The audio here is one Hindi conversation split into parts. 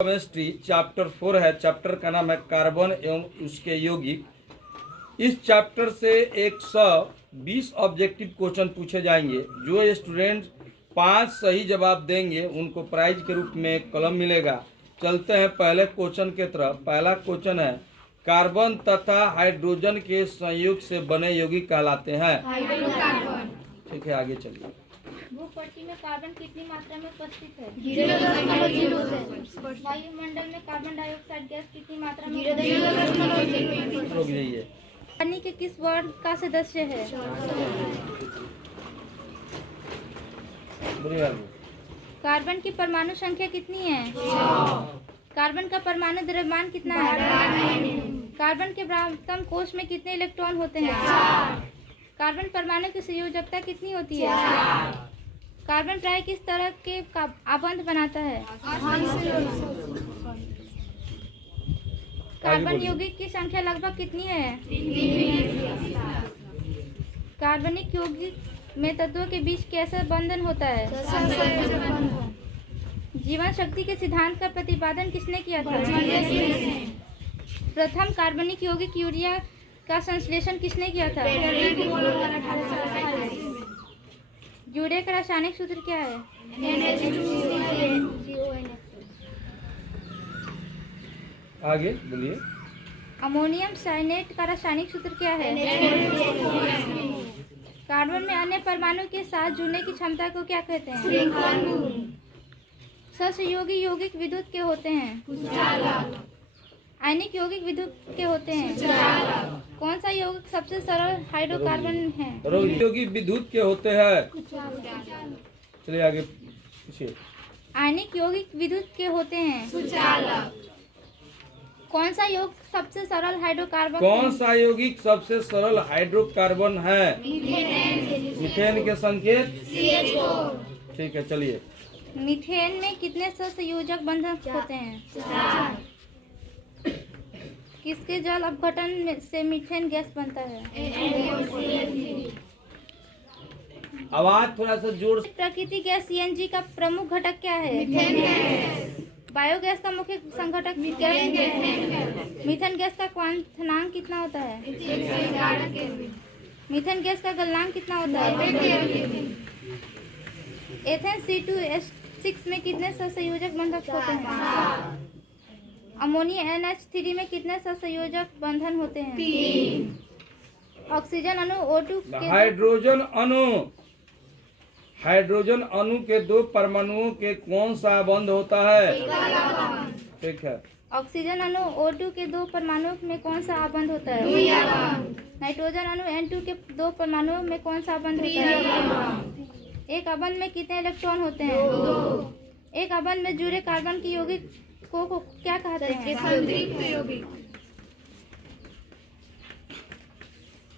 केमिस्ट्री चैप्टर 4 है। चैप्टर का नाम है कार्बन एवं उसके यौगिक। इस चैप्टर से 120 ऑब्जेक्टिव क्वेश्चन पूछे जाएंगे। जो स्टूडेंट 5 सही जवाब देंगे उनको प्राइज के रूप में एक कलम मिलेगा। चलते हैं पहले क्वेश्चन के तरफ। पहला क्वेश्चन है, कार्बन तथा हाइड्रोजन के संयुग से बने यौगिक कहलाते हैं। हाइड्रोकार्बन। ठीक है, आगे चलिए। भूपट्टी में कार्बन कितनी मात्रा में उपस्थित है? 0.0। वायुमंडल में कार्बन डाइऑक्साइड गैस कितनी मात्रा में? 0.0। रुक जाइए। पानी के किस वर्ग का सदस्य है? बोलिए आगे। कार्बन की परमाणु संख्या कितनी है? कार्बन का परमाणु द्रव्यमान कितना है? कार्बन के ब्राह्मण कोश में कितने इलेक्ट्रॉन होते हैं? कार्बन परमाणु की संयोजकता कितनी होती है? कार्बन प्राय किस तरह के आबंध बनाता है? कार्बन यौगिक की संख्या लगभग कितनी है? कार्बनिक यौगिक में तत्वों के बीच कैसा बंधन होता है? जीवन शक्ति के सिद्धांत का प्रतिपादन किसने किया था? प्रथम कार्बनिक यौगिक यूरिया का संश्लेषण किसने किया था? यूरिया का रासायनिक सूत्र क्या है? आगे बोलिए। अमोनियम साइनेट का रासायनिक सूत्र क्या है? कार्बन में अन्य परमाणु के साथ जुड़ने की क्षमता को क्या कहते हैं? सहसंयोगी यौगिक विद्युत के होते हैं। आयनिक यौगिक विद्युत के होते हैं। कौन सा यौगिक सबसे सरल हाइड्रोकार्बन है? यौगिक विद्युत के होते हैं। चलिए आगे पूछिए। आयनिक यौगिक विद्युत के होते हैं। कौन सा यौगिक सबसे सरल हाइड्रोकार्बन? कौन सा यौगिक सबसे सरल हाइड्रोकार्बन है? मीथेन के संकेत ठीक है, चलिए। मीथेन में कितने सहसंयोजक बंधन होते हैं? किसके जल अपघटन से मीथेन गैस बनता है? आवाज थोड़ा सा जोर से। प्राकृतिक गैस सीएनजी का प्रमुख घटक क्या है? बायोगैस का मुख्य संघटक क्या है? मीथेन गैस का क्वथनांक कितना होता है? मीथेन गैस का गलनांक कितना होता है? एथेन C2H6 में कितने सहसंयोजक बंधक होते हैं? अमोनिया NH3 में कितने सहसंयोजक बंधन होते हैं? 3। ऑक्सीजन अणु O2 के हाइड्रोजन अणु के 2 परमाणुओं के कौन सा बंध होता है? ठीक है। ऑक्सीजन अणु O2 के 2 परमाणुओं में कौन सा आबंध होता है? नाइट्रोजन अणु N2 के 2 परमाणुओं में कौन सा आबंध होता है? एक आबंध में कितने इलेक्ट्रॉन होते हैं? 2। एक आबंध में जुड़े कार्बन की यौगिक को क्या कहते हैं?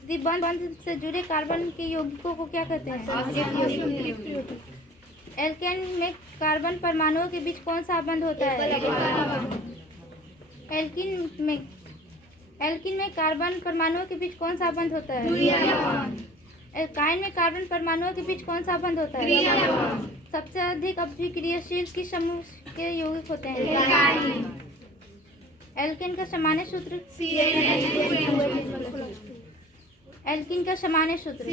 द्विबंध से जुड़े कार्बन के यौगिकों को क्या कहते हैं? एल्केन में कार्बन परमाणुओं के बीच कौन सा आबंध होता है? एल्कीन में कार्बन परमाणुओं के बीच कौन सा आबंध होता है? एल्काइन में कार्बन परमाणुओं के बीच कौन सा आबंध होता है? सबसे अधिक अभिक्रियाशील किस समूह के यौगिक होते हैं? एल्केन का सामान्य सूत्र? एल्कीन का सामान्य सूत्र?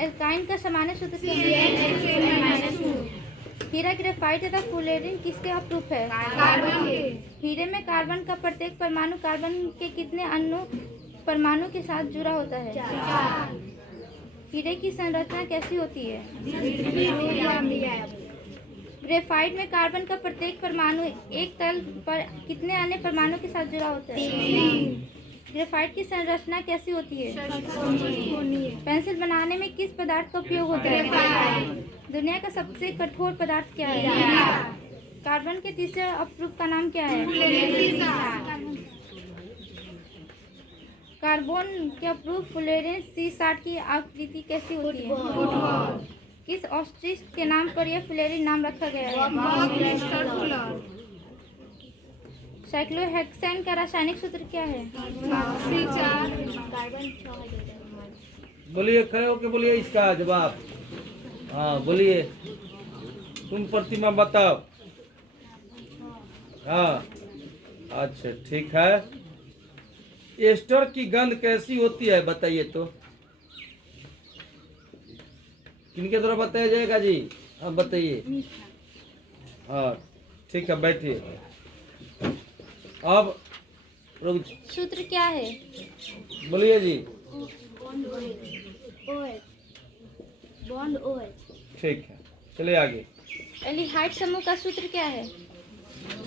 एल्काइन का सामान्य सूत्र? हीरा ग्रेफाइट तथा फुलेरिन किसके अपरूप है? हीरे में कार्बन का प्रत्येक परमाणु कार्बन के कितने अन्य परमाणु के साथ जुड़ा होता है? हीरे की संरचना कैसी होती है? ग्रेफाइट में कार्बन का प्रत्येक परमाणु एक तल पर कितने अन्य परमाणु के साथ जुड़ा होता है? ग्रेफाइट की संरचना कैसी होती है? पेंसिल बनाने में किस पदार्थ का उपयोग होता है? दुनिया का सबसे कठोर पदार्थ क्या है? कार्बन के तीसरे अपरूप का नाम क्या है? कार्बन के अपरूप फ्लोरीन C60 की आकृति कैसी होती है? किस ऑस्ट्रिच के नाम पर यह फ्लोरीन नाम रखा गया है? साइक्लोहेक्सेन का रासायनिक सूत्र क्या है? बोलिए, खड़े होके बोलिए इसका जवाब। हाँ बोलिए, तुम प्रतिमा बताओ। हाँ, अच्छा ठीक है। एस्टर की गंध कैसी होती है बताइए तो। किनके द्वारा बताया जाएगा जी? अब बताइए। हाँ ठीक है, बैठिए। अब रुक, सूत्र क्या है? बोलिए जी। Bond OH. ठीक है, चलिए आगे। एल्डिहाइड समूह का सूत्र क्या है?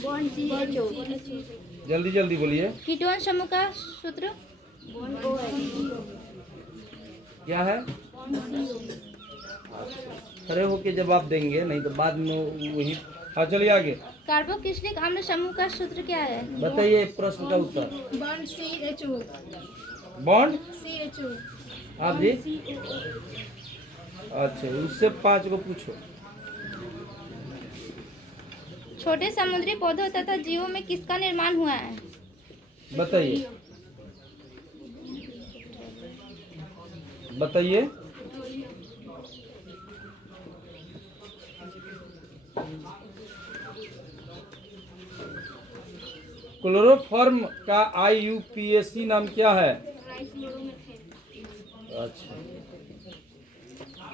Bond CHO। जल्दी जल्दी बोलिए। कीटोन समूह का सूत्र? Bond OH। क्या है? खड़े होके जवाब देंगे, नहीं तो बाद में वही। हाँ चलिए आगे। कार्बोक्सिलिक अम्ल समूह का सूत्र क्या है? बताइए प्रश्न का उत्तर। Bond CHO। Bond CHO। आप जी। अच्छा, उससे 5 को पूछो। छोटे समुद्री पौधों तथा जीवों में किसका निर्माण हुआ है? बताइए बताइए। क्लोरोफॉर्म का IUPAC नाम क्या है? अच्छा।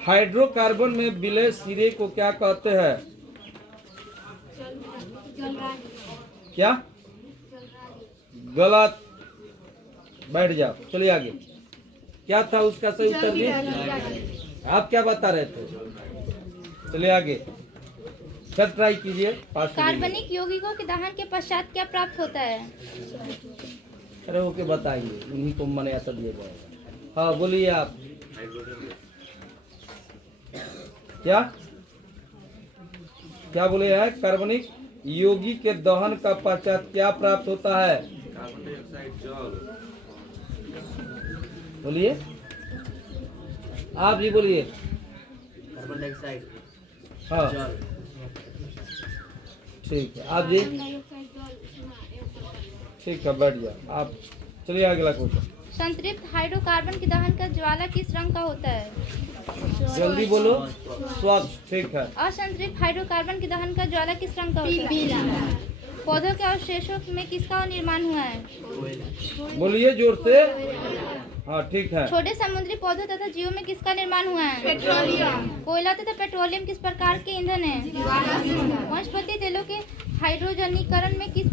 हाइड्रोकार्बन में विलय सिरे को क्या कहते हैं? क्या? गलत। बैठ जाओ, चलिए आगे। क्या था उसका सही उत्तर जी? आप क्या बता रहे थे? चलिए आगे, फिर ट्राई कीजिए, पास हो जाइए। कार्बनिक यौगिकों के दहन के पश्चात क्या प्राप्त होता है? खड़े होके बताइए, उन्हीं को मन आता दिया जाएगा। हाँ बोलिए आप। क्या क्या बोले हैं? कार्बनिक यौगिक के दहन का पश्चात क्या प्राप्त होता है? कार्बन डाइऑक्साइड, जल। बोलिए आप जी, बोलिए। कार्बन डाइऑक्साइड, हाँ जल। ठीक है, आप जी। ठीक है, बैठ जाओ आप। चलिए अगला क्वेश्चन। संतृप्त हाइड्रोकार्बन के दहन का ज्वाला किस रंग का होता है? जल्दी बोलो। स्वच्छ। ठीक है। असंतृप्त हाइड्रोकार्बन के दहन का ज्वाला किस रंग का होता है? पौधों के अवशेषों में किसका निर्माण हुआ है? बोलिए जोर से। हाँ ठीक है। छोटे समुद्री पौधों तथा जीवों में किसका निर्माण हुआ है? पेट्रोलियम। कोयला तथा पेट्रोलियम किस प्रकार के ईंधन है? वनस्पति तेलों के हाइड्रोजनीकरण में किस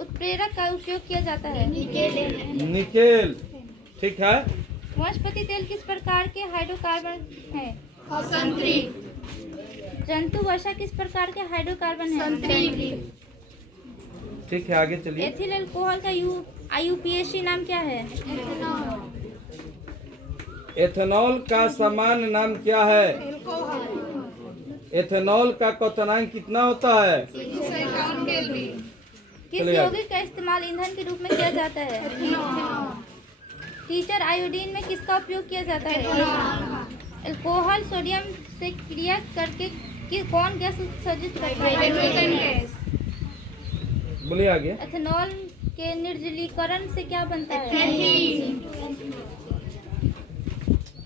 उत्प्रेरक का उपयोग किया जाता है? निकेल। ठीक है। वनस्पति तेल किस प्रकार के हाइड्रोकार्बन है? संतृप्त। जंतु वसा किस प्रकार के हाइड्रोकार्बन है? संतृप्त। ठीक है, आगे चलिए। एथिल अल्कोहल का IUPAC नाम क्या है? एथेनॉल का सामान्य नाम क्या है? एथेनॉल का क्वथनांक कितना होता है? किस चलिए यौगिक का इस्तेमाल ईंधन के रूप में किया जाता है? टीचर आयोडीन में किसका उपयोग किया जाता है? अल्कोहल सोडियम से क्रिया करके कौन गैस उत्सर्जित करता है? बोलिए आगे। एथेनॉल के निर्जलीकरण से क्या बनता है?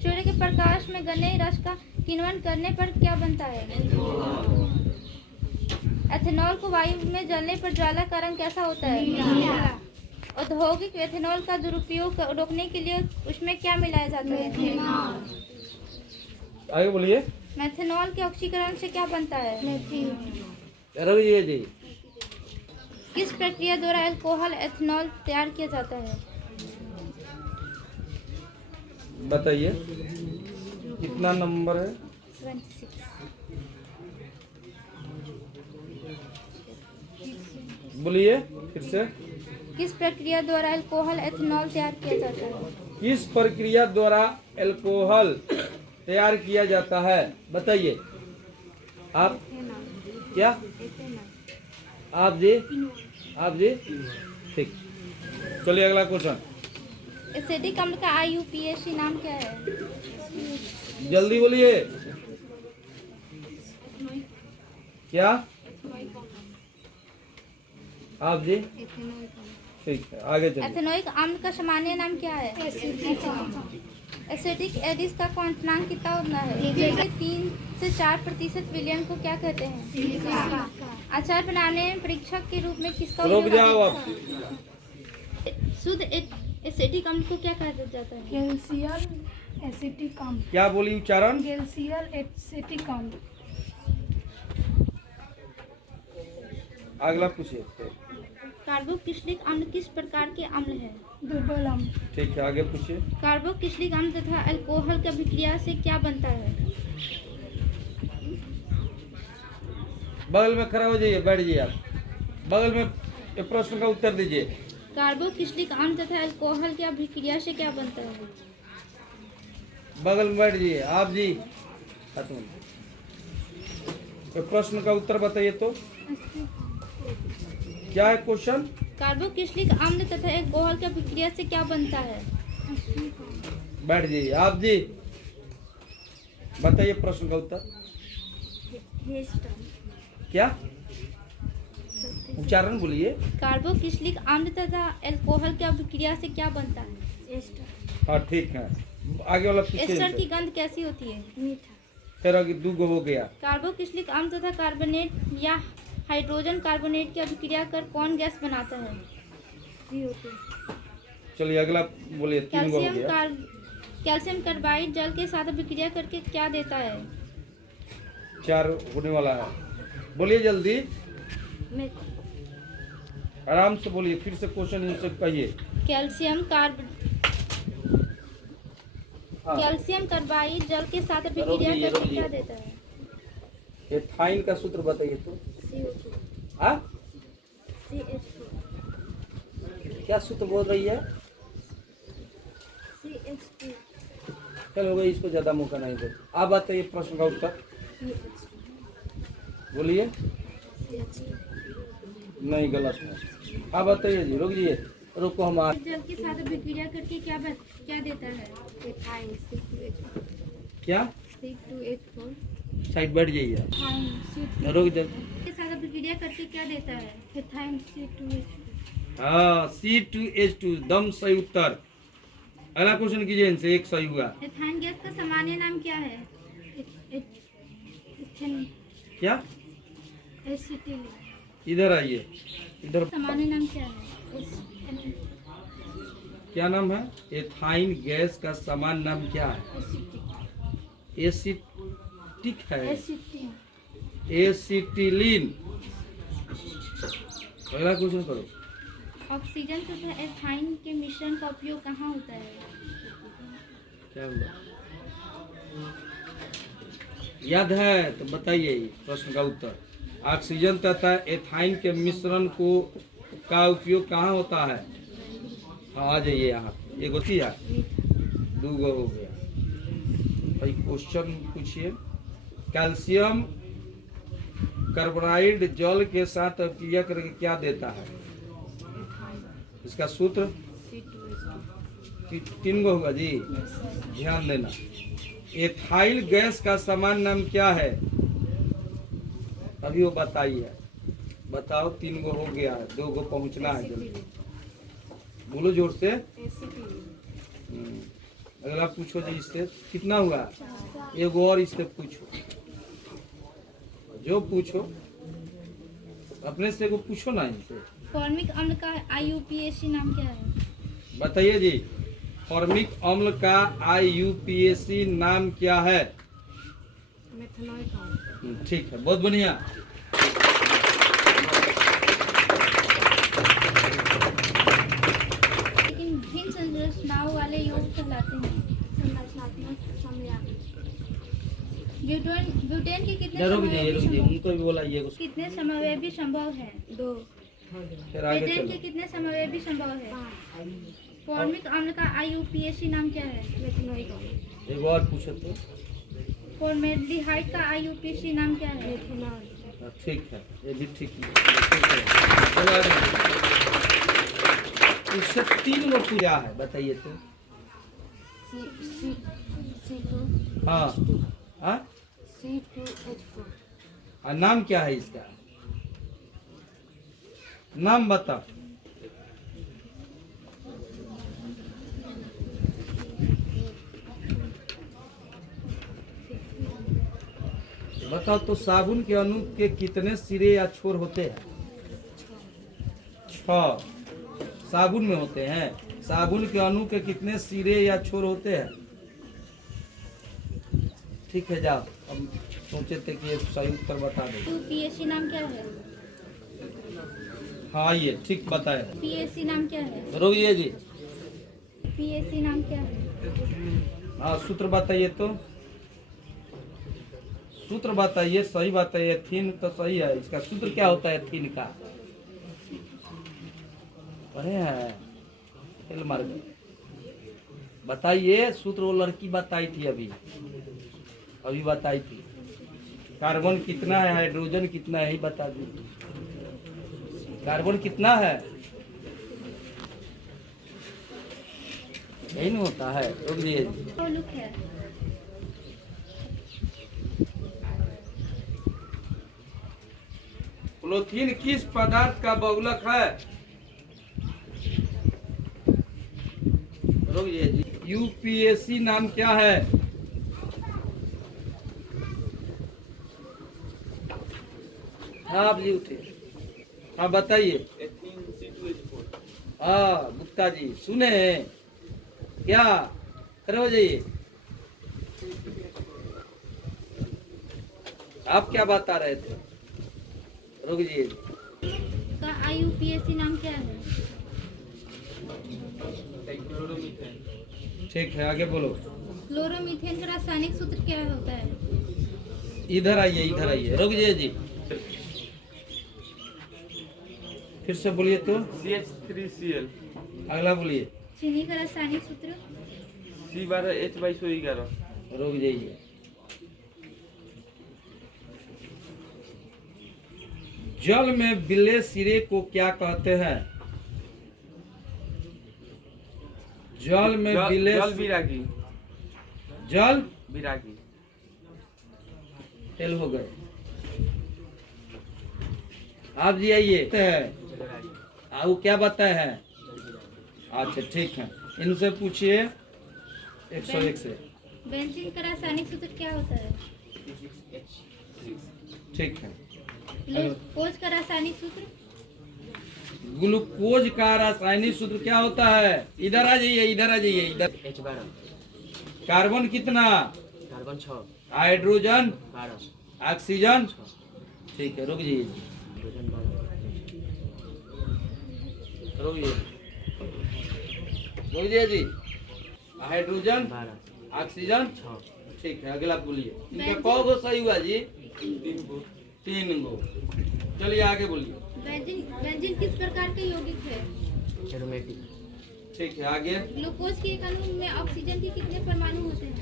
सूर्य के प्रकाश में गन्ने रस का किण्वन करने पर क्या बनता है? एथेनॉल को वायु में जलने पर ज्वाला का रंग कैसा होता है? औद्योगिक एथेनॉल का दुरुपयोग रोकने के लिए उसमें क्या मिलाया जाता है? आगे बोलिए। मेथनॉल के ऑक्सीकरण से क्या बनता है? रविए जी। किस प्रक्रिया द्वारा अल्कोहल एथेनॉल तैयार किया जाता है? बताइए कितना नंबर है? 26। बोलिए फिर से। किस प्रक्रिया द्वारा अल्कोहल एथेनॉल तैयार किया जाता है? किस प्रक्रिया द्वारा अल्कोहल तैयार किया जाता है? बताइए आप। क्या आप जी? आप जी। ठीक, चलिए अगला क्वेश्चन। एसिडिक अम्ल का IUPAC नाम क्या है? जल्दी बोलिए। क्या आप जी? ठीक है, आगे चलिए। एथेनोइक अम्ल का सामान्य नाम क्या है? एसिटिक एसिड का क्वथनांक कितना होता है? 3 से 4% विलयन को क्या कहते हैं? अचार बनाने में परीक्षक के रूप में किसका रुक उपयोग जाओ आता अब। है? शुद्ध एसिटिक अम्ल को क्या कहा जाता है? गैलिसियल एसिटिक अम्ल। क्या बोली उच्चारण? गैलिसियल एसिटिक अम्ल। अगला पूछिए। कार्बोक्सिलिक अम्ल किस प्रकार के अम्ल है? दुर्बल अम्ल। ठीक है, आगे पूछिए। कार्बोक्सिलिक अम्ल तथा अल्कोहल की अभिक्रिया से क्या बनता है? बगल में खड़ा हो जाइए, बैठ जाइए आप। बगल में ये प्रश्न का उत्तर दीजिए। कार्बोक्सिलिक अम्ल तथा अल्कोहल की अभिक्रिया से क्या बनता है? बगल में बैठ जाइए आप जी। खत्म। ये प्रश्न का उत्तर बताइए तो। क्या है क्वेश्चन? कार्बोक्सिलिक अम्ल तथा अल्कोहल की अभिक्रिया से क्या बनता है? बैठ जाइए आप जी, बताइए प्रश्न का उत्तर। क्या उच्चारण बोलिए। कार्बोक्सिलिक अम्ल तथा अल्कोहल की अभिक्रिया से क्या बनता है? हाँ ठीक है, आगे वाला पूछिए एस्टर की इनसे। गंध कैसी होती है? मीठा। फिर आगे दो गो हो गया। कार्बोक्सिलिक अम्ल तथा कार्बोनेट या हाइड्रोजन कार्बोनेट की अभिक्रिया कर कौन गैस बनाता है? चलिए अगला बोलिए, तीन गो हो गया। कैल्शियम कार्बाइड जल के साथ अभिक्रिया करके क्या देता है? 4 होने वाला है, बोलिए जल्दी, आराम से बोलिए, फिर से क्वेश्चन इनसे कहिए। हाँ। कैल्शियम कार्बाइड जल के साथ अभिक्रिया रोकिए, करके रोकिए। क्या देता है? एथाइन का सूत्र बताइए तो। हाँ, क्या सूत्र बोल रही है? चल हो गई, इसको ज्यादा मौका नहीं दे। आप बताइए प्रश्न का उत्तर बोलिए। नहीं, गलत है। आप बताइए जी, रुक जाइए, रुको हम आ। जल के साथ अभिक्रिया करके क्या देता है? क्या C2H4। साइड बैठ जाइए, रुक जाइए। के साथ अभिक्रिया करके क्या देता है? Ethyne C2H4। हाँ, C2H2 दम सही उत्तर। अगला क्वेश्चन कीजिए इनसे, एक सही हुआ। एथाइन गैस का सामान्य नाम क्या है? क्या? एसिटिल। इधर आइए, इधर। सामान्य नाम क्या है? क्या नाम है? एथाइन गैस का समान नाम क्या है? एसिटिक है, एसिटिलीन। अगला क्वेश्चन करो। ऑक्सीजन तथा एथाइन के मिश्रण का उपयोग कहाँ होता है? क्या हुआ? याद है तो बताइए प्रश्न का उत्तर। ऑक्सीजन तथा एथाइन के मिश्रण को का उपयोग कहाँ होता है? हाँ, आ जाइए यहाँ। एक होती है, दो गो हो गया भाई। क्वेश्चन पूछिए। कैल्शियम कार्बोनाइड जल के साथ अभिक्रिया करके क्या देता है? इसका सूत्र 3 गो होगा जी, ध्यान देना। एथाइल गैस का समान नाम क्या है? अभी वो बताइए, बताओ। 3 गो हो गया है, 2 गो पहुंचना है, जल्दी बोलो जोर से। अगला पूछो जी, इससे कितना हुआ? एक और इससे पूछो, जो पूछो अपने से को पूछो ना इनसे। फॉर्मिक अम्ल का IUPAC नाम क्या है? बताइए जी, फॉर्मिक अम्ल का IUPAC नाम क्या है? ठीक है, बहुत बढ़िया। लेकिन भिन्न संरचनाओं वाले यौगिक कहलाते हैं। ब्यूटेन के कितने रुक समवेती जाइए, संभव- उनको भी बोलाइए। कितने समवेती संभव है? 2। फिर आगे ब्यूटेन के चलो। कितने समवेती संभव है? फॉर्मिक अम्ल का IUPAC नाम क्या है? एक और पूछो तो। फॉर्मेल्डिहाइड का IUPAC नाम क्या है? ठीक है, ये भी ठीक है। चलो आगे। इससे 3 गो पूजा है, बताइए तो। हाँ हाँ, C2H4। और नाम क्या है इसका? नाम बता। बताओ तो साबुन के अणु के कितने सिरे या छोर होते हैं? 6 साबुन में होते हैं। साबुन के अणु के कितने सिरे या छोर होते हैं? ठीक है, जाओ। अब सोचे थे कि ये सही उत्तर बता दो। पीएससी नाम क्या है? हाँ, ये ठीक बताए। पीएससी नाम क्या है? रोइए जी। पीएससी नाम क्या है? हाँ, सूत्र बताइए तो। सूत्र बताइए, सही बताइए। थीन तो सही है, इसका सूत्र क्या होता है थीन का? पढ़े हैं, फेल मार गए। बताइए सूत्र। वो लड़की बताई थी अभी बताई थी। कार्बन कितना है, हाइड्रोजन कितना है, ही बता दीजिए। कार्बन कितना है? यही नहीं होता है। रुक जाइए। बहुलक है। पोलोथीन किस पदार्थ का बहुलक है? रुक जाइए जी। यूपीएससी नाम क्या है? हाँ, आप जी उठे। हाँ, बताइए। हाँ, गुप्ता जी सुने हैं क्या? खड़े हो जाइए। आप क्या बता रहे थे? रुक जाइए। का आईयूपीएससी नाम क्या है? ठीक है, आगे बोलो। क्लोरोमीथेन का रासायनिक सूत्र क्या होता है? इधर आइए, इधर आइए। रुक जाइए जी। फिर से बोलिए तो। CH3Cl अगला बोलिए। चीनी का रासायनिक सूत्र? C12H2211 रुक जाइए। जल में विलय सिरे को क्या कहते हैं? जल में विलय जल विरागी जल विरागी फेल हो गए। आप जी आइए। वो क्या बताए हैं? अच्छा, ठीक है। इनसे पूछिए 101 से। बेंजीन का रासायनिक सूत्र क्या होता है? ठीक है। ग्लूकोज का रासायनिक सूत्र? ग्लूकोज का रासायनिक सूत्र क्या होता है? इधर आ जाइए, इधर आ जाइए, इधर। H12 कार्बन कितना? Carbon 6 hydrogen 12 oxygen. ठीक है, रुक जाइए। हाइड्रोजन 12 रुक जाइए, रुक जाइए जी। Hydrogen 12 oxygen. 6 ठीक है, अगला बोलिए। इनका कौ गो सही हुआ जी? 3 गो। चलिए आगे बोलिए। बेंजीन किस प्रकार के यौगिक है? एरोमेटिक ठीक है, आगे। ग्लूकोज के एक अणु में ऑक्सीजन के कितने परमाणु होते हैं?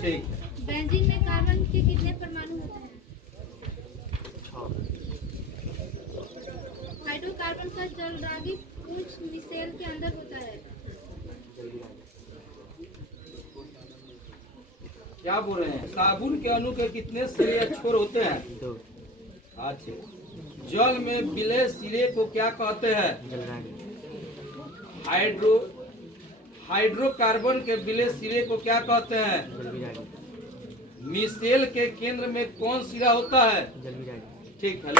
ठीक है। बेंजीन में कार्बन के कितने परमाणु होते हैं? 6 हाइड्रोकार्बन का जलरागी पुंज मिसेल के अंदर होता है। क्या बोल रहे हैं? साबुन के अणु के कितने सिरे या छोर होते हैं? 2 अच्छा। जल में विलय सिरे को क्या कहते हैं? जलरागी हाइड्रोकार्बन के विलय सिरे को क्या कहते हैं? जलविरागी मिसेल के केंद्र में कौन सिरा होता है? जलविरागी ठीक है।